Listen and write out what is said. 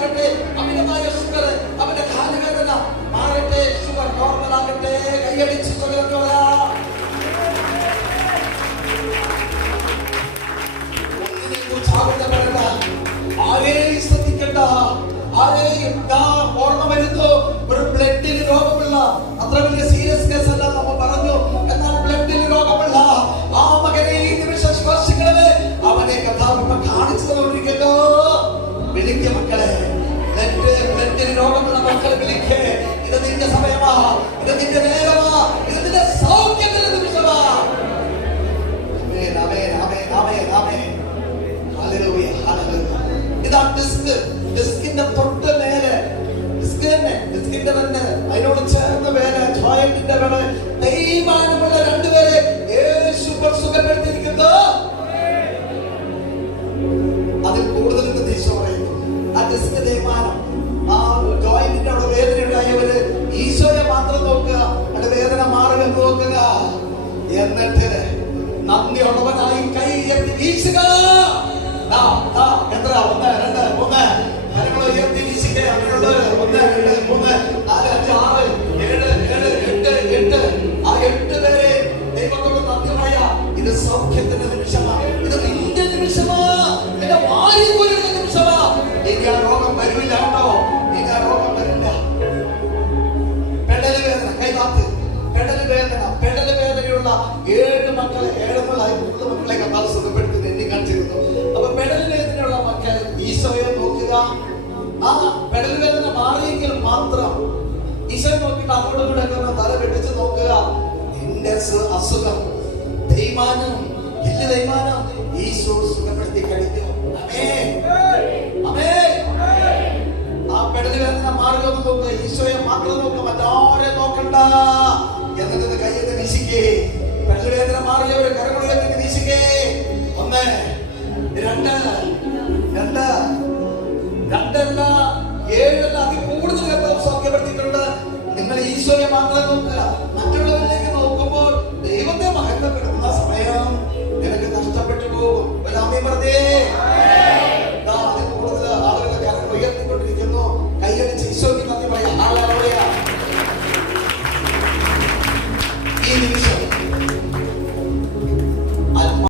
ആകട്ടെ Porque tem que ter എന്നിട്ട് നന്ദിയുള്ളവനായി കൈ എത്തി വീശുക എത്ര? ഒന്ന് രണ്ട് മൂന്ന്. കരങ്ങൾ ഉയർത്തി വീശിക്കുക അങ്ങനെയുള്ള ഒന്ന് രണ്ട് മൂന്ന് നാല് അഞ്ച് ആറ് ഏഴ് ഏഴ് എട്ട് എട്ട്. ആ എട്ട് പേരെ ദൈവത്തോട് നന്ദിമായ ഇത് സൗഖ്യത്തിന്റെ നിമിഷമാണ്. ഇത് നിന്റെ നിമിഷമാ എന്റെ വാരി ആ പെടൽ വേദന മാറിയെങ്കിൽ മാത്രം ഈശ്വരൻ നോക്കിയിട്ട് അങ്ങോട്ടും കൂടെ തല വെട്ടിച്ച് നോക്കുക. നിന്റെ അസുഖം തേയ്മാനം ഇല്ല തേയ്മാനം ഈശോ സുഖപ്പെടുത്തി കഴിഞ്ഞു ആ പെടൽ വേദന മാറുക നോക്കുക ഈശോയെ മാത്രം നോക്കുക മറ്റാരെ നോക്കണ്ട. എന്നിട്ട് കയ്യെന്ന് വീശിക്കേ. പെടൽ വേദന മാറിയ ഒരു കരമുള്ള വീശിക്കേ. ഒന്ന് രണ്ട് രണ്ട്. So